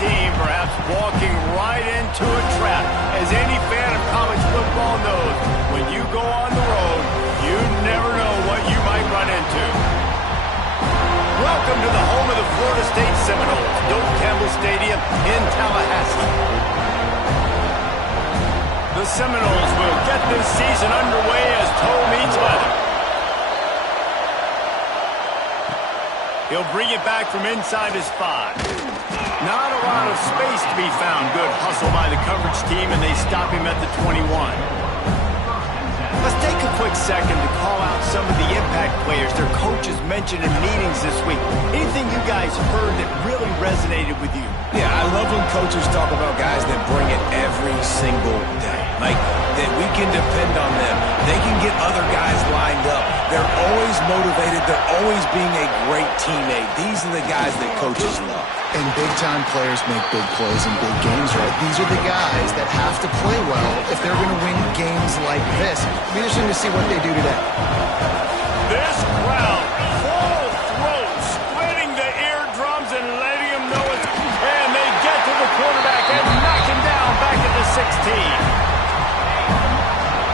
team perhaps walking right into a trap. As any fan of college football knows, when you go on the road, you never know what you might run into. Welcome to the home of the Florida State Seminoles, Doak Campbell Stadium in Tallahassee. The Seminoles will get this season underway as toe meets leather. He'll bring it back from inside his 5. Not a lot of space to be found. Good hustle by the coverage team, and they stop him at the 21. Let's take a quick second to call out some of the impact players their coaches mentioned in meetings this week. Anything you guys heard that really resonated with you? Yeah, I love when coaches talk about guys that bring it every single day. Like, that we can depend on them. They can get other guys lined up. They're always motivated. They're always being a great teammate. These are the guys that coaches love. And big-time players make big plays in big games, right? These are the guys that have to play well if they're going to win games like this. It'll be interesting to see what they do today. This crowd, full throat, splitting the eardrums and letting him know it's... And they get to the quarterback and knock him down back at the 16.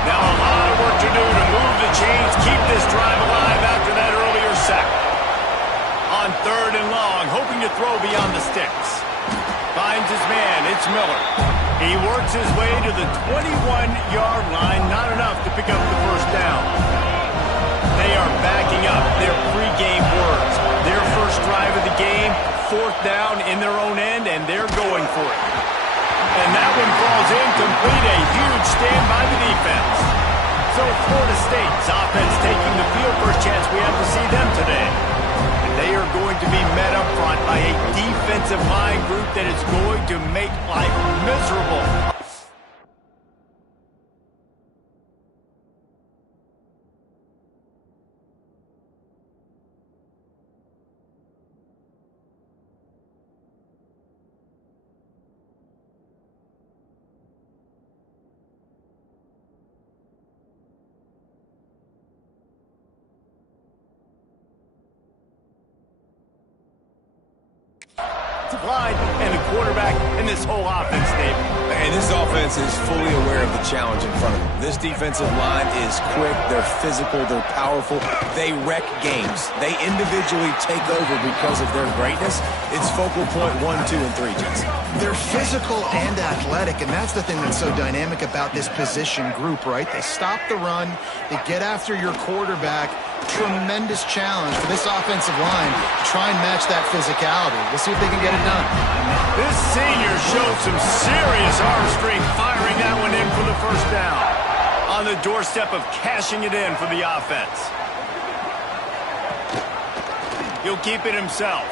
Now a lot of work to do to move the chains, keep this drive alive after that earlier sack. On 3rd and long, hoping to throw beyond the sticks. Finds his man, it's Miller. He works his way to the 21-yard line, not enough to pick up the first down. They are backing up their pregame words. Their first drive of the game, 4th down in their own end, and they're going for it. And that one falls incomplete, a huge stand by the defense. So Florida State's offense taking the field, first chance we have to see them today. And they are going to be met up front by a defensive line group that is going to make life miserable. Line and the quarterback and this whole offense, Dave. And this offense is fully aware of the challenge in front of them. This defensive line is quick, they're physical, they're powerful. They wreck games. They individually take over because of their greatness. It's focal point 1, 2, and 3, Jensen. They're physical and athletic, and that's the thing that's so dynamic about this position group, right? They stop the run, they get after your quarterback. Tremendous challenge for this offensive line to try and match that physicality. We'll see if they can get it done. This senior showed some serious arm strength firing that one in for the first down. On the doorstep of cashing it in for the offense. He'll keep it himself.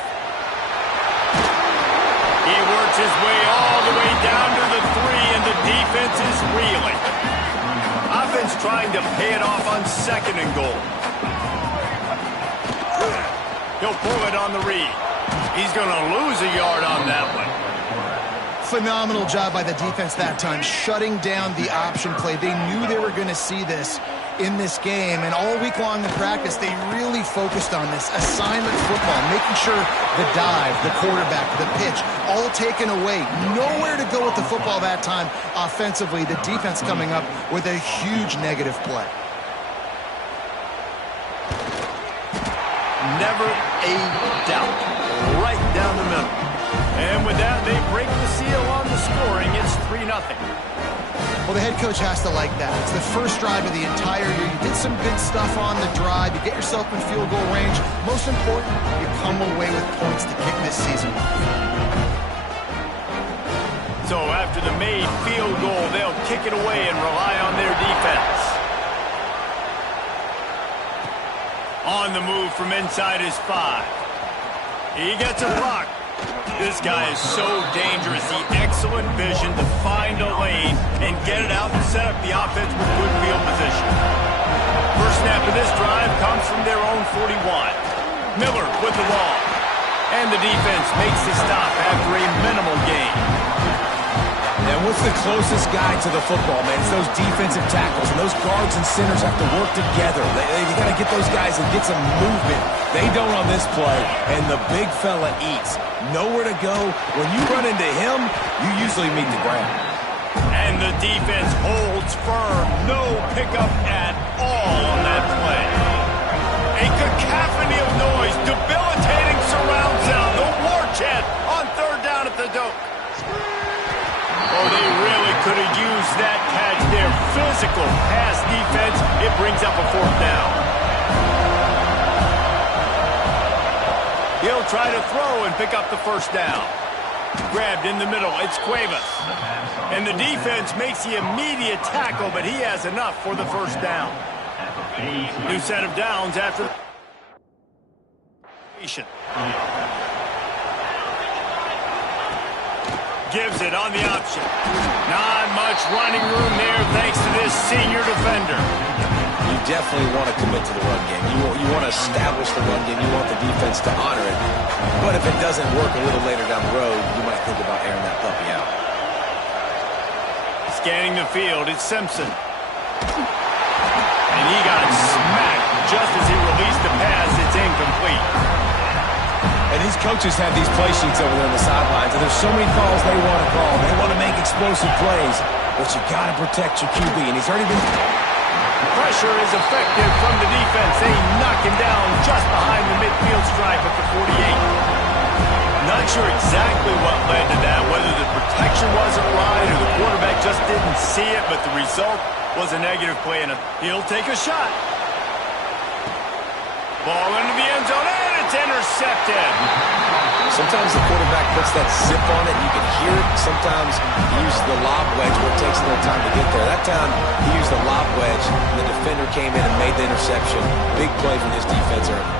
He works his way all the way down to the 3, and the defense is reeling. Offense trying to pay it off on 2nd and goal. He'll pull it on the read. He's going to lose a yard on that one. Phenomenal job by the defense that time, shutting down the option play. They knew they were going to see this in this game, and all week long in practice, they really focused on this assignment football, making sure the dive, the quarterback, the pitch, all taken away. Nowhere to go with the football that time offensively. The defense coming up with a huge negative play. Never a doubt. Right down the middle. And with that, they break the seal on the scoring. It's 3-0. Well, the head coach has to like that. It's the first drive of the entire year. You did some good stuff on the drive. You get yourself in field goal range. Most important, you come away with points to kick this season off. So after the made field goal, they'll kick it away and rely on their defense. On the move from inside his 5. He gets a block. This guy is so dangerous. The excellent vision to find a lane and get it out and set up the offense with good field position. First snap of this drive comes from their own 41. Miller with the ball. And the defense makes the stop after a minimal gain. And what's the closest guy to the football, man? It's those defensive tackles, and those guards and centers have to work together. They got to get those guys and get some movement. They don't on this play, and the big fella eats. Nowhere to go. When you run into him, you usually meet the ground. And the defense holds firm. No pickup at all on that play. A cacophony of noise, debilitating surround sound. The war chant on third down at the Doak. Oh, they really could have used that catch there. Physical pass defense. It brings up a fourth down. He'll try to throw and pick up the first down. Grabbed in the middle. It's Cuevas. And the defense makes the immediate tackle, but he has enough for the first down. New set of downs after the... Gives it on the option. Not much running room there thanks to this senior defender. You definitely want to commit to the run game. You want to establish the run game. You want the defense to honor it. But if it doesn't work a little later down the road, you might think about airing that puppy out. Scanning the field, it's Simpson. And he got smacked just as he released the pass. It's incomplete. And these coaches have these play sheets over there on the sidelines, and there's so many calls they want to call. They want to make explosive plays, but you got to protect your QB, and he's already been... Pressure is effective from the defense. They knock him down just behind the midfield stripe at the 48. Not sure exactly what led to that, whether the protection wasn't right or the quarterback just didn't see it, but the result was a negative play, and he'll take a shot. Ball into the end zone, and it's intercepted. Sometimes the quarterback puts that zip on it, and you can hear it. Sometimes he uses the lob wedge where it takes a little time to get there. That time, he used the lob wedge, and the defender came in and made the interception. Big play from his defense early.